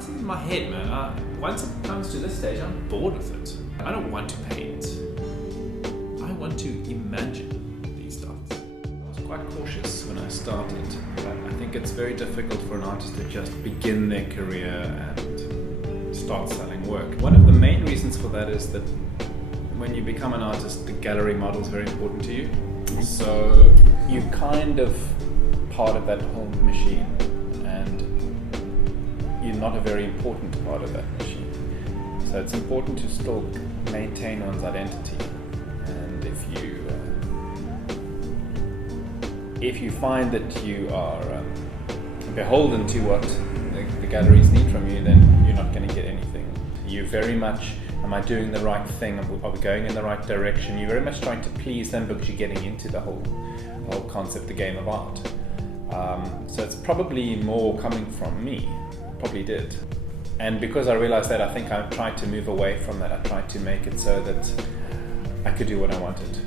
it's in my head, man. Once it comes to this stage, I'm bored with it. I don't want to paint. I want to imagine these dots. I was quite cautious when I started. I think it's very difficult for an artist to just begin their career and start selling work. One of the main reasons for that is that when you become an artist, the gallery model is very important to you. So you kind of part of that whole machine, and you're not a very important part of that machine. So it's important to still maintain one's identity. And if you find that you are beholden to what the galleries need from you, then you're not going to get anything. You very much, am I doing the right thing? Are we going in the right direction? You're very much trying to please them because you're getting into the whole concept, the game of art. So it's probably more coming from me, probably did. And because I realized that, I think I tried to move away from that. I tried to make it so that I could do what I wanted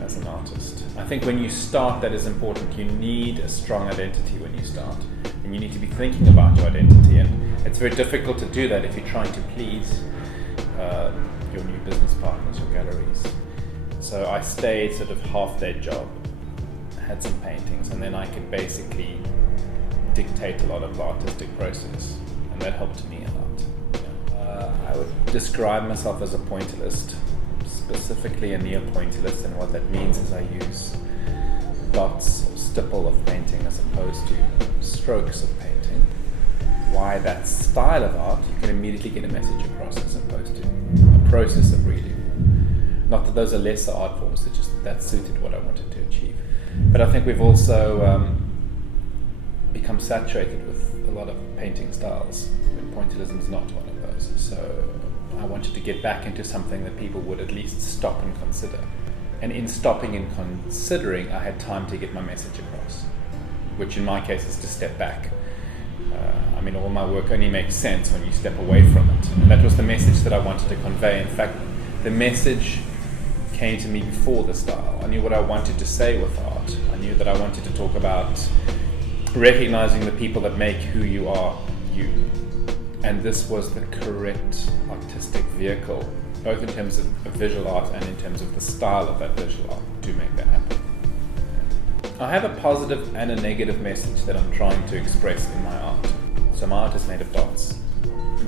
as an artist. I think when you start, that is important. You need a strong identity when you start, and you need to be thinking about your identity. And it's very difficult to do that if you're trying to please your new business partners, your galleries. So I stayed sort of half-day job, had some paintings, and then I could basically dictate a lot of the artistic process, and that helped me a lot. I would describe myself as a pointillist, specifically a neo-pointillist, and what that means is I use dots or stipple of painting as opposed to strokes of painting. Why that style of art? You can immediately get a message across as opposed to a process of reading. Not that those are lesser art forms, it's just that suited what I wanted to achieve. But I think we've also become saturated with a lot of painting styles, and Pointillism is not one of those. So I wanted to get back into something that people would at least stop and consider. And in stopping and considering, I had time to get my message across, which in my case is to step back. All my work only makes sense when you step away from it. And that was the message that I wanted to convey. In fact, the message came to me before the style. I knew what I wanted to say with art. I knew that I wanted to talk about recognizing the people that make who you are, you. And this was the correct artistic vehicle, both in terms of visual art and in terms of the style of that visual art to make that happen. I have a positive and a negative message that I'm trying to express in my art. So my art is made of dots,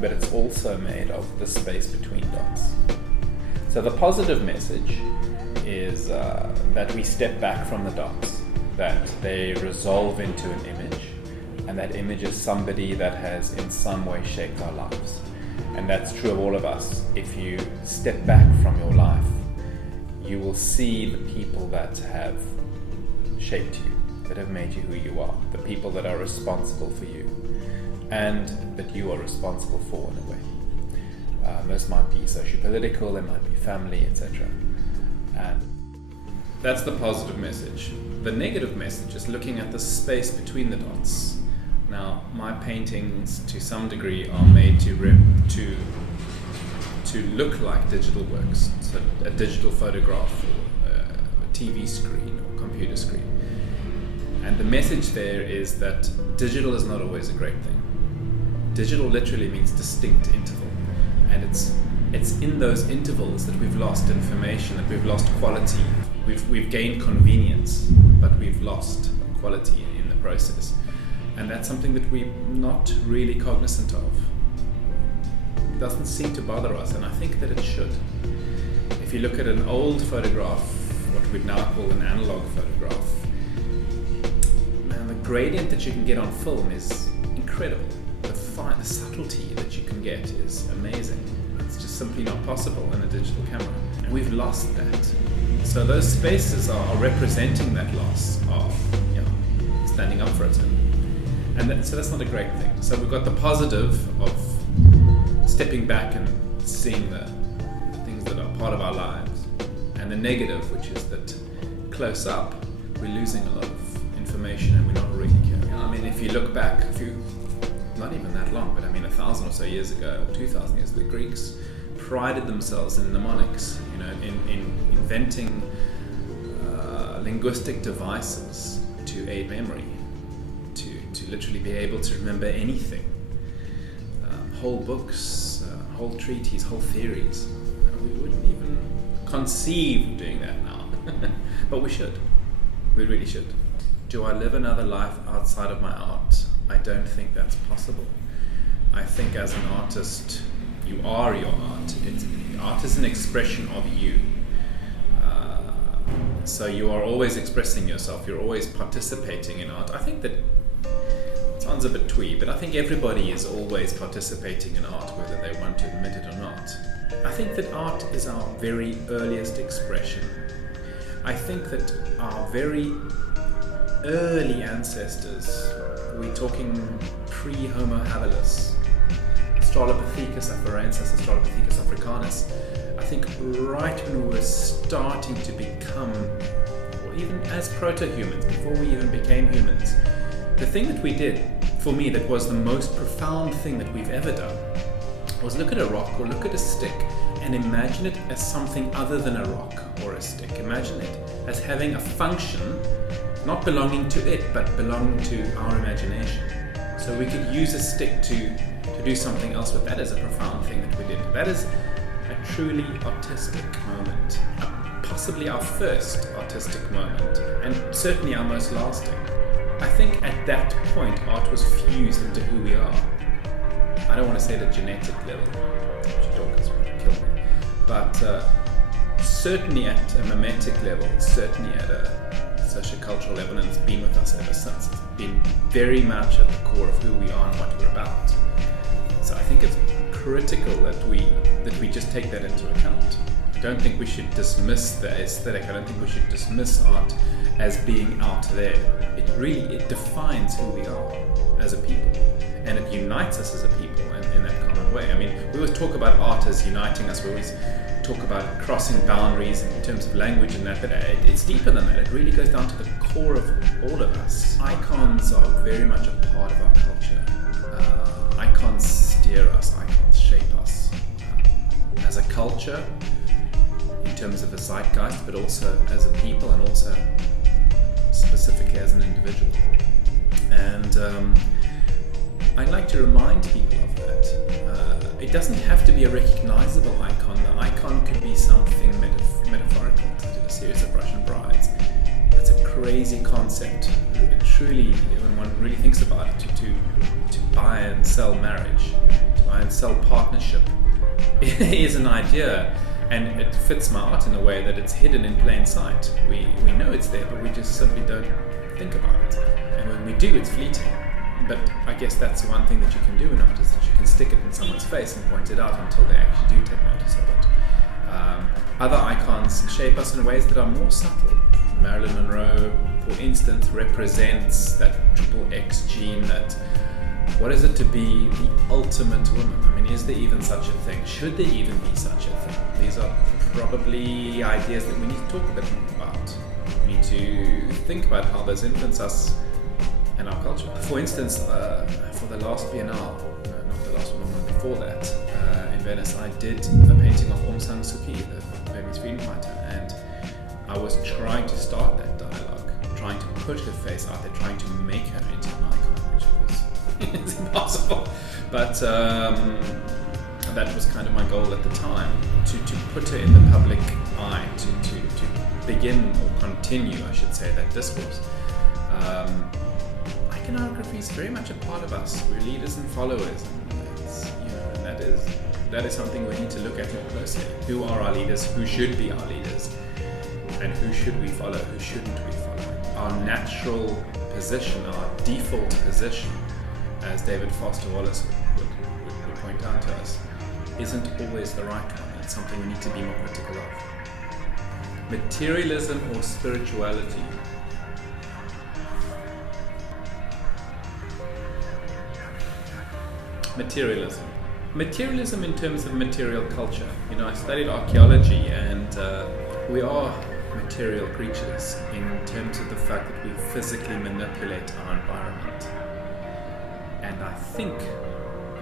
but it's also made of the space between dots. So the positive message is that we step back from the dots, that they resolve into an image, and that image is somebody that has in some way shaped our lives. And that's true of all of us. If you step back from your life, you will see the people that have shaped you, that have made you who you are, the people that are responsible for you, and that you are responsible for in a way. Those might be socio-political, they might be family, etc. And that's the positive message. The negative message is looking at the space between the dots. Now, my paintings, to some degree, are made to look like digital works, so a digital photograph, or a TV screen, or computer screen. And the message there is that digital is not always a great thing. Digital literally means distinct interval, and it's in those intervals that we've lost information, that we've lost quality. We've gained convenience, but we've lost quality in the process. And that's something that we're not really cognizant of. It doesn't seem to bother us, and I think that it should. If you look at an old photograph, what we'd now call an analog photograph, man, the gradient that you can get on film is incredible. The subtlety that you can get is amazing. It's just simply not possible in a digital camera. And we've lost that. So those spaces are representing that loss, are standing up for it. So that's not a great thing. So we've got the positive of stepping back and seeing the things that are part of our lives, and the negative, which is that close up, we're losing a lot of information and we're not really caring. If you look back, not even that long, but 1,000 or so years ago, 2,000 years ago, the Greeks prided themselves in mnemonics, in inventing linguistic devices to aid memory, to literally be able to remember anything. whole books, whole treatises, whole theories. We wouldn't even conceive of doing that now. But we should. We really should. Do I live another life outside of my art? I don't think that's possible. I think as an artist, you are your art. Art is an expression of you. So you are always expressing yourself. You're always participating in art. I think that it sounds a bit twee, but I think everybody is always participating in art, whether they want to admit it or not. I think that art is our very earliest expression. I think that our very early ancestors, we're talking pre-Homo habilis, Australopithecus afarensis, Australopithecus africanus, I think right when we were starting to become, or even as proto-humans, before we even became humans, the thing that we did, for me, that was the most profound thing that we've ever done, was look at a rock or look at a stick and imagine it as something other than a rock or a stick. Imagine it as having a function, not belonging to it, but belonging to our imagination. So we could use a stick to do something else with that. Is a profound thing that we did. That is a truly artistic moment, possibly our first artistic moment, and certainly our most lasting. I think at that point, art was fused into who we are. I don't want to say at a genetic level, which Dawkins would kill me, but certainly at a mimetic level, certainly at a sociocultural level, and it's been with us ever since. It's been very much at the core of who we are and what we're about. So I think it's critical that we just take that into account. I don't think we should dismiss the aesthetic. I don't think we should dismiss art as being out there. It defines who we are as a people, and it unites us as a people in that common way. I mean, we always talk about art as uniting us. We always talk about crossing boundaries in terms of language and that, but it's deeper than that. It really goes down to the core of all of us. Icons are very much a part of our culture. Icons steer us, icons shape us. As a culture, in terms of a zeitgeist, but also as a people and also specifically as an individual. And I'd like to remind people of that. It doesn't have to be a recognizable icon. The icon could be something metaphorical. I did a series of Russian brides. That's a crazy concept. It truly, when one really thinks about it, to buy and sell marriage, to buy and sell partnership, is an idea. And it fits my art in a way that it's hidden in plain sight. We know it's there, but we just simply don't think about it. And when we do, it's fleeting. But I guess that's one thing that you can do in art, is that you can stick it in someone's face and point it out until they actually do take notice of it. Other icons shape us in ways that are more subtle. Marilyn Monroe, for instance, represents that triple X gene, that what is it to be the ultimate woman? I mean, is there even such a thing? Should there even be such a thing? These are probably ideas that we need to talk a bit more about. We need to think about how those influence us and our culture. For instance, for the last Biennale, not the last one, before that, in Venice, I did a painting of Aung San Suu Kyi, the Burmese freedom fighter, and I was trying to start that dialogue, trying to put her face out there, trying to make her into an icon, which of course is impossible. But that was kind of my goal at the time, to put her in the public eye, to begin or continue, I should say, that discourse. Iconography is very much a part of us. We're leaders and followers, and that is something we need to look at more closely. Who are our leaders? Who should be our leaders? And who should we follow? Who shouldn't we follow? Our natural position, our default position, as David Foster Wallace would point out to us, isn't always the right one. It's something we need to be more critical of. Materialism or spirituality? Materialism. Materialism in terms of material culture. I studied archaeology, and we are material creatures in terms of the fact that we physically manipulate our environment. And I think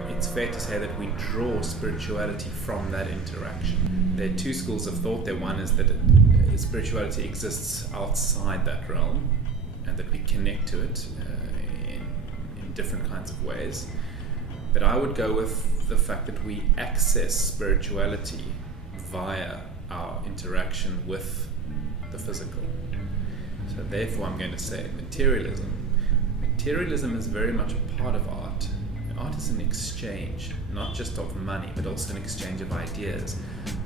it's fair to say that we draw spirituality from that interaction. There are two schools of thought there. One is that spirituality exists outside that realm, and that we connect to it in different kinds of ways. But I would go with the fact that we access spirituality via our interaction with the physical. So therefore I'm going to say materialism. Materialism is very much a part of art. Art is an exchange, not just of money, but also an exchange of ideas.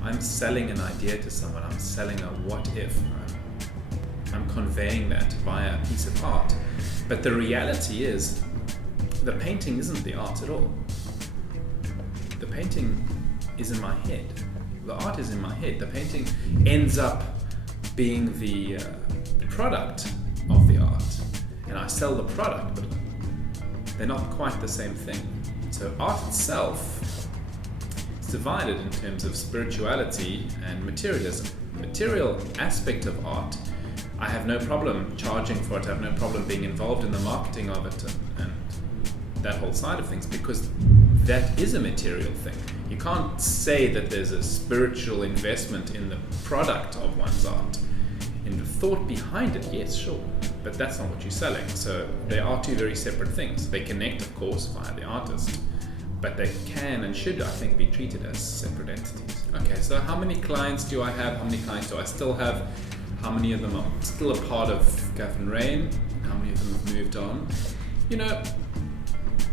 I'm selling an idea to someone, I'm selling a what if. I'm conveying that via a piece of art. But the reality is, the painting isn't the art at all. The painting is in my head. The art is in my head. The painting ends up being the product of the art. And I sell the product, but they're not quite the same thing. So art itself is divided in terms of spirituality and materialism. The material aspect of art, I have no problem charging for it. I have no problem being involved in the marketing of it and that whole side of things, because that is a material thing. You can't say that there's a spiritual investment in the product of one's art. In the thought behind it, yes, sure, but that's not what you're selling. So they are two very separate things. They connect, of course, via the artist, but they can and should, I think, be treated as separate entities. Okay, so how many clients do I have? How many clients do I still have? How many of them are still a part of Gavin Rain? How many of them have moved on? You know,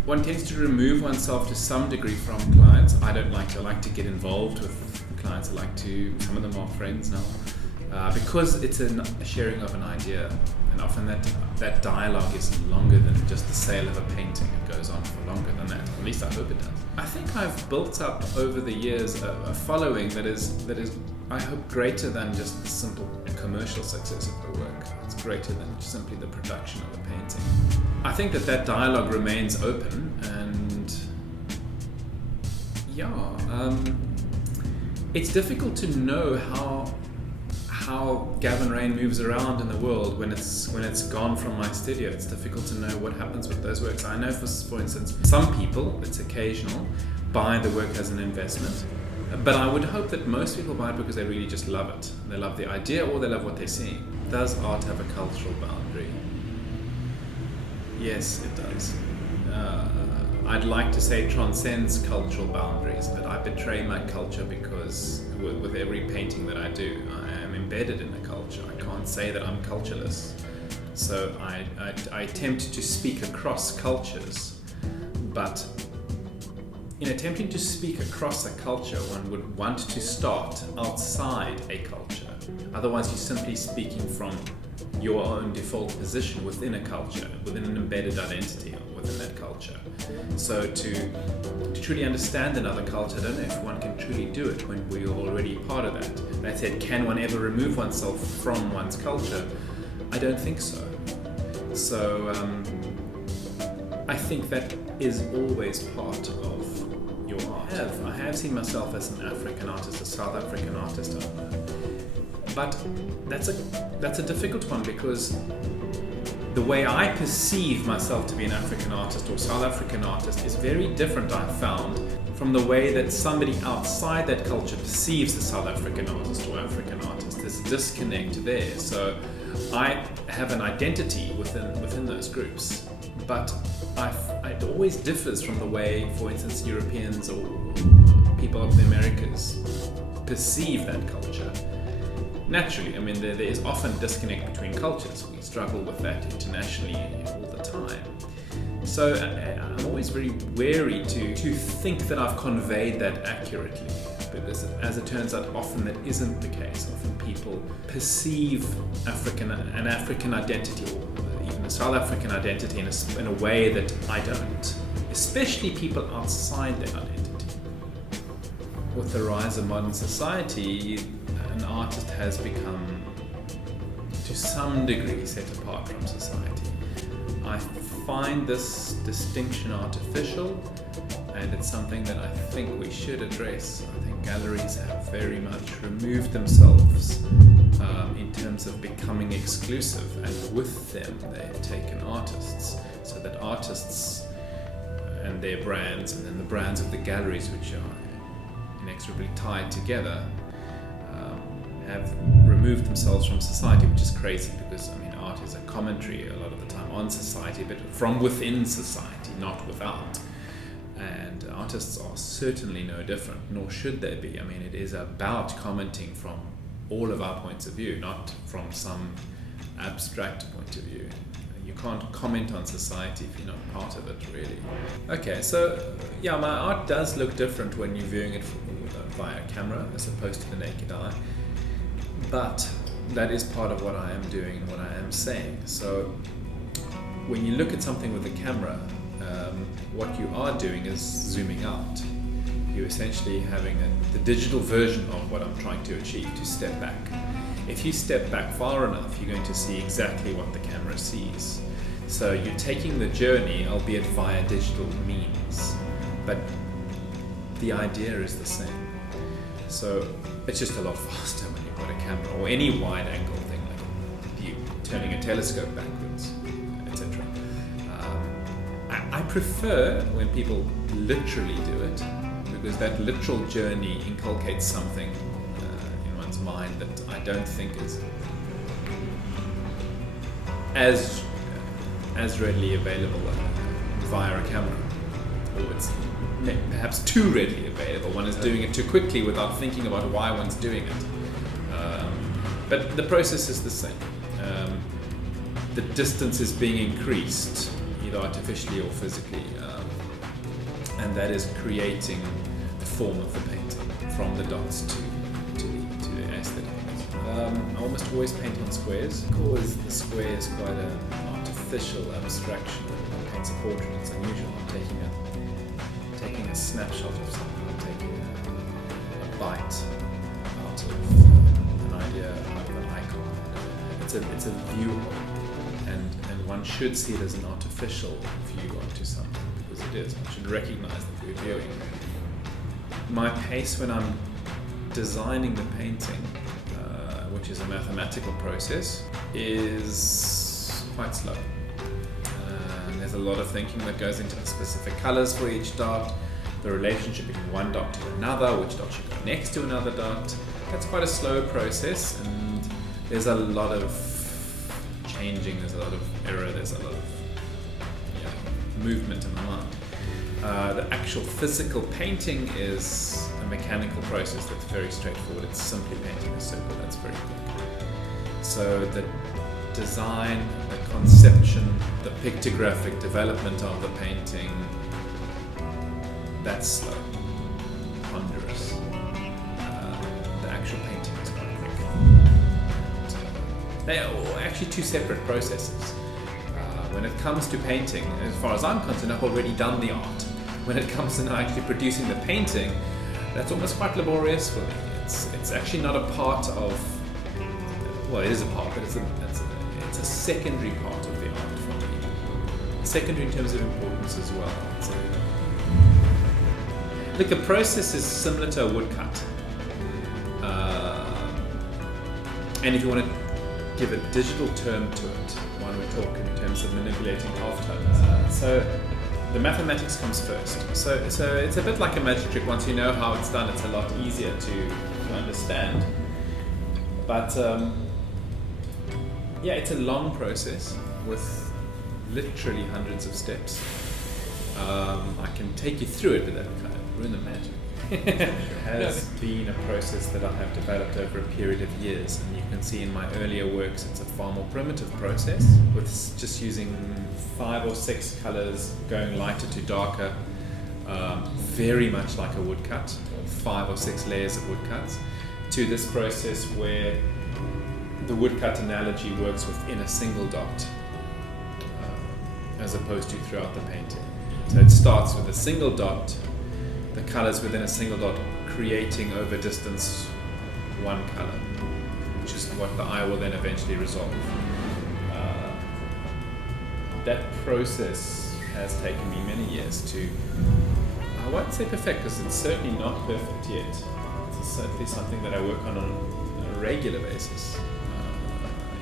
one tends to remove oneself to some degree from clients. I like to get involved with clients. Some of them are friends now, because it's a sharing of an idea, and often that dialogue is longer than just the sale of a painting. It goes on for longer than that. At least I hope it does. I think I've built up over the years a following that is, I hope, greater than just the simple commercial success of the work. It's greater than simply the production of a painting. I think that dialogue remains open, and it's difficult to know how Gavin Rain moves around in the world when it's gone from my studio. It's difficult to know what happens with those works. I know, for instance, some people, it's occasional, buy the work as an investment. But I would hope that most people buy it because they really just love it. They love the idea, or they love what they're seeing. Does art have a cultural boundary? Yes, it does. I'd like to say it transcends cultural boundaries, but I betray my culture because with every painting that I do, I am embedded in a culture. I can't say that I'm cultureless. So I attempt to speak across cultures, but in attempting to speak across a culture, one would want to start outside a culture. Otherwise, you're simply speaking from your own default position within a culture, within an embedded identity within that culture. So to truly understand another culture, I don't know if one can truly do it when we're already part of that. That said, can one ever remove oneself from one's culture? I don't think so. So I think that is always part of your art. I have seen myself as an African artist, a South African artist, but that's a difficult one, because the way I perceive myself to be an African artist or South African artist is very different, I've found, from the way that somebody outside that culture perceives a South African artist or African artist. There's a disconnect there. So I have an identity within those groups, but it always differs from the way, for instance, Europeans or people of the Americas perceive that culture. Naturally, I mean, there is often a disconnect between cultures. We struggle with that internationally all the time. So I'm always very wary to think that I've conveyed that accurately, because as it turns out, often that isn't the case. Often people perceive an African identity, or even a South African identity, in a way that I don't, especially people outside their identity. With the rise of modern society, an artist has become, to some degree, set apart from society. I find this distinction artificial, and it's something that I think we should address. I think galleries have very much removed themselves in terms of becoming exclusive, and with them they've taken artists, so that artists and their brands, and then the brands of the galleries, which are inexorably tied together, have removed themselves from society, which is crazy, because art is a commentary a lot of the time on society, but from within society, not without. And artists are certainly no different, nor should they be. I mean, it is about commenting from all of our points of view, not from some abstract point of view. You can't comment on society if you're not part of it, really. Okay, so yeah, my art does look different when you're viewing it via camera as opposed to the naked eye. But that is part of what I am doing and what I am saying. So when you look at something with a camera, what you are doing is zooming out. You're essentially having the digital version of what I'm trying to achieve, to step back. If you step back far enough, you're going to see exactly what the camera sees. So you're taking the journey, albeit via digital means, but the idea is the same. So it's just a lot faster when you've got a camera, or any wide angle thing, like you turning a telescope backwards, etc. I prefer when people literally do it, because that literal journey inculcates something in one's mind that I don't think is as readily available via a camera, or it's perhaps too readily available. One is doing it too quickly without thinking about why one's doing it. But the process is the same. The distance is being increased, either artificially or physically, and that is creating the form of the painting from the dots to the aesthetic. I almost always paint on squares, because the square is quite an artificial abstraction. When one paints a portrait, it's unusual. I'm taking a snapshot of something. I'm taking a bite out of an idea, out of an icon. It's a view, and one should see it as an artificial view onto something, because it is. One should recognize that we're viewing. My pace when I'm designing the painting, which is a mathematical process, is quite slow. There's a lot of thinking that goes into the specific colors for each dot, the relationship between one dot to another, which dot should go next to another dot. That's quite a slow process, and there's a lot of changing, there's a lot of error, there's a lot of movement in the mind. The actual physical painting is a mechanical process that's very straightforward. It's simply painting a circle. That's very quick. So the design, the conception, the pictographic development of the painting, that's slow, ponderous. The actual painting is quite quick. They are actually two separate processes. When it comes to painting, as far as I'm concerned, I've already done the art. When it comes to now actually producing the painting, that's almost quite laborious for me. It's actually not a part of, well, it is a part, but it's a secondary part of the art for me. Secondary in terms of importance as well. So, look, the process is similar to a woodcut. And if you want to give a digital term to it, one would talk in terms of manipulating halftones. So the mathematics comes first. So it's a bit like a magic trick. Once you know how it's done, it's a lot easier to understand. But it's a long process with literally hundreds of steps. I can take you through it, but that kind of ruin the magic. It has been a process that I have developed over a period of years, and you can see in my earlier works it's a far more primitive process, with just using 5 or 6 colors, going lighter to darker, very much like a woodcut, 5 or 6 layers of woodcuts, to this process where the woodcut analogy works within a single dot, as opposed to throughout the painting. So it starts with a single dot, the colors within a single dot creating over distance one color, which is what the eye will then eventually resolve. That process has taken me many years to, I won't say perfect, because it's certainly not perfect yet. It's certainly something that I work on a regular basis.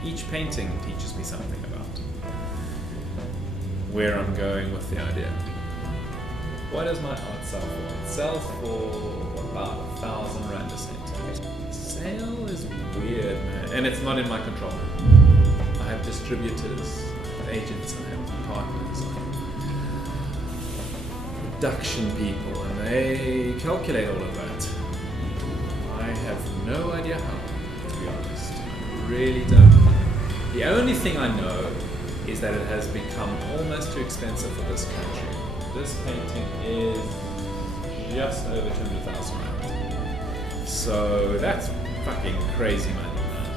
Each painting teaches me something about where I'm going with the idea. What does my art sell for? It sells for about 1,000 rand a cent. Sale is weird, man, and it's not in my control. I have distributors, I have agents, I have partners. It production people, and they calculate all of that. I have no idea how, to be honest. I really don't know. The only thing I know is that it has become almost too expensive for this country. This painting is just over 200,000 rand. So that's fucking crazy money, man.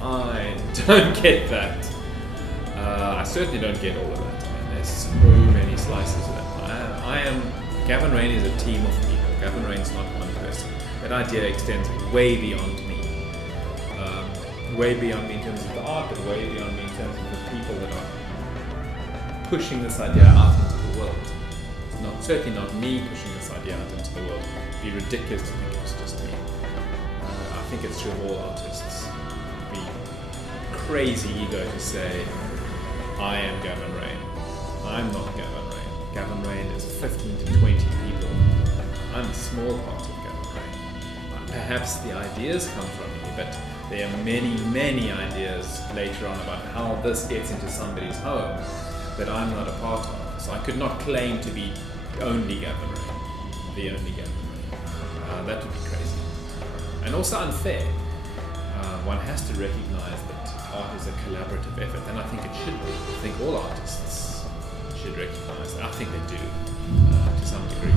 I don't get that. I certainly don't get all of that. I mean, there's so many slices of it. Gavin Rain is a team of people. Gavin Rain's not one person. That idea extends way beyond me. Way beyond me in terms of the art, but way beyond me in terms of the people that are pushing this idea out into the world. It's certainly not me pushing this idea out into the world. It'd be ridiculous to think it's just me. I think it should all artists be crazy ego to say, I am Gavin Rain. I'm not Gavin Rain. Gavin Rain is 15 to 20 people. I'm a small part of Gavin Rain. Perhaps the ideas come from me, but there are many, many ideas later on about how this gets into somebody's home that I'm not a part of. So I could not claim to be only Gavin Rain, the only Gavin Rain. That would be crazy. And also unfair. One has to recognize that art is a collaborative effort, and I think it should be. I think all artists should recognize that. I think they do, to some degree.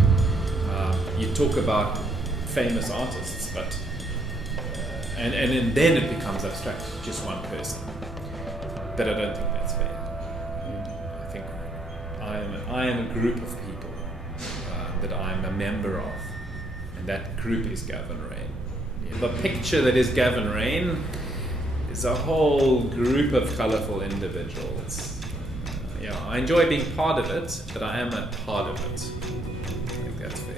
You talk about famous artists, but and then it becomes abstract, just one person. But I don't think that's fair. I think I am a group of people that I'm a member of, and that group is Gavin Rain. The picture that is Gavin Rain is a whole group of colourful individuals. I enjoy being part of it, but I am a part of it. I think that's fair.